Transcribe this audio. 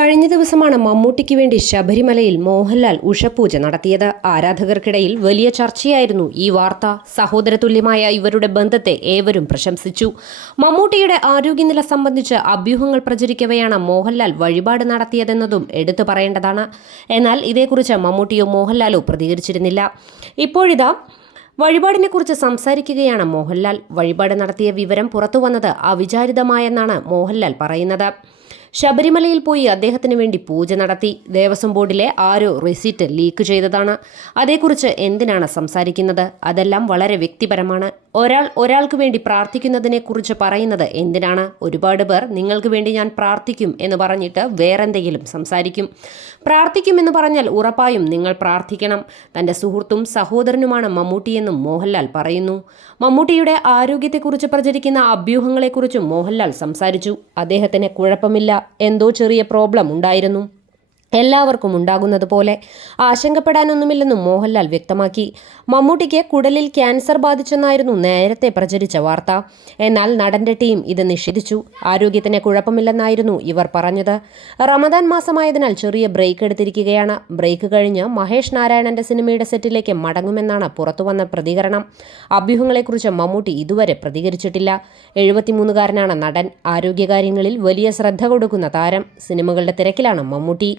കഴിഞ്ഞ ദിവസമാണ് മമ്മൂട്ടിക്ക് വേണ്ടി ശബരിമലയിൽ മോഹൻലാൽ ഉഷപൂജ നടത്തിയത്. ആരാധകർക്കിടയിൽ വലിയ ചർച്ചയായിരുന്നു ഈ വാർത്ത. സഹോദരതുല്യമായ ഇവരുടെ ബന്ധത്തെ ഏവരും പ്രശംസിച്ചു. മമ്മൂട്ടിയുടെ ആരോഗ്യനില സംബന്ധിച്ച് അഭ്യൂഹങ്ങൾ പ്രചരിക്കവെയാണ് മോഹൻലാൽ വഴിപാട് നടത്തിയതെന്നതും എടുത്തു പറയേണ്ടതാണ്. എന്നാൽ ഇതേക്കുറിച്ച് മമ്മൂട്ടിയോ മോഹൻലാലോ പ്രതികരിച്ചിരുന്നില്ല. ഇപ്പോഴിതാ വഴിപാടിനെക്കുറിച്ച് സംസാരിക്കുകയാണ് മോഹൻലാൽ. വഴിപാട് നടത്തിയ വിവരം പുറത്തുവന്നത് അവിചാരിതമായെന്നാണ് മോഹൻലാൽ പറയുന്നത്. ശബരിമലയിൽ പോയി അദ്ദേഹത്തിന് വേണ്ടി പൂജ നടത്തി. ദേവസ്വം ബോർഡിലെ ആരോ റെസിറ്റ് ലീക്ക് ചെയ്തതാണ്. അതേക്കുറിച്ച് എന്തിനാണ് സംസാരിക്കുന്നത്? അതെല്ലാം വളരെ വ്യക്തിപരമാണ്. ഒരാൾക്ക് വേണ്ടി പ്രാർത്ഥിക്കുന്നതിനെക്കുറിച്ച് പറയുന്നത് എന്തിനാണ്? ഒരുപാട് പേർ നിങ്ങൾക്ക് വേണ്ടി ഞാൻ പ്രാർത്ഥിക്കും എന്ന് പറഞ്ഞിട്ട് വേറെന്തെങ്കിലും സംസാരിക്കും. പ്രാർത്ഥിക്കുമെന്ന് പറഞ്ഞാൽ ഉറപ്പായും നിങ്ങൾ പ്രാർത്ഥിക്കണം. തൻ്റെ സുഹൃത്തും സഹോദരനുമാണ് മമ്മൂട്ടിയെന്നും മോഹൻലാൽ പറയുന്നു. മമ്മൂട്ടിയുടെ ആരോഗ്യത്തെക്കുറിച്ച് പ്രചരിക്കുന്ന അഭ്യൂഹങ്ങളെക്കുറിച്ചും മോഹൻലാൽ സംസാരിച്ചു. അദ്ദേഹത്തിന് കുഴപ്പമില്ല, എന്തോ ചെറിയ പ്രോബ്ലം ഉണ്ടായിരുന്നു, എല്ലാവർക്കും ഉണ്ടാകുന്നത് പോലെ, ആശങ്കപ്പെടാനൊന്നുമില്ലെന്നും മോഹൻലാൽ വ്യക്തമാക്കി. മമ്മൂട്ടിക്ക് കുടലിൽ ക്യാൻസർ ബാധിച്ചെന്നായിരുന്നു നേരത്തെ പ്രചരിച്ച വാർത്ത. എന്നാൽ നടന്റെ ടീം ഇത് നിഷേധിച്ചു. ആരോഗ്യത്തിന് കുഴപ്പമില്ലെന്നായിരുന്നു ഇവർ പറഞ്ഞത്. റമദാൻ മാസമായതിനാൽ ചെറിയ ബ്രേക്ക് എടുത്തിരിക്കുകയാണ്. ബ്രേക്ക് കഴിഞ്ഞ് മഹേഷ് നാരായണന്റെ സിനിമയുടെ സെറ്റിലേക്ക് മടങ്ങുമെന്നാണ് പുറത്തുവന്ന പ്രതികരണം. അഭ്യൂഹങ്ങളെക്കുറിച്ച് മമ്മൂട്ടി ഇതുവരെ പ്രതികരിച്ചിട്ടില്ല. 73-കാരനാണ് നടൻ. ആരോഗ്യകാര്യങ്ങളിൽ വലിയ ശ്രദ്ധ കൊടുക്കുന്ന താരം. സിനിമകളുടെ തിരക്കിലാണ് മമ്മൂട്ടി.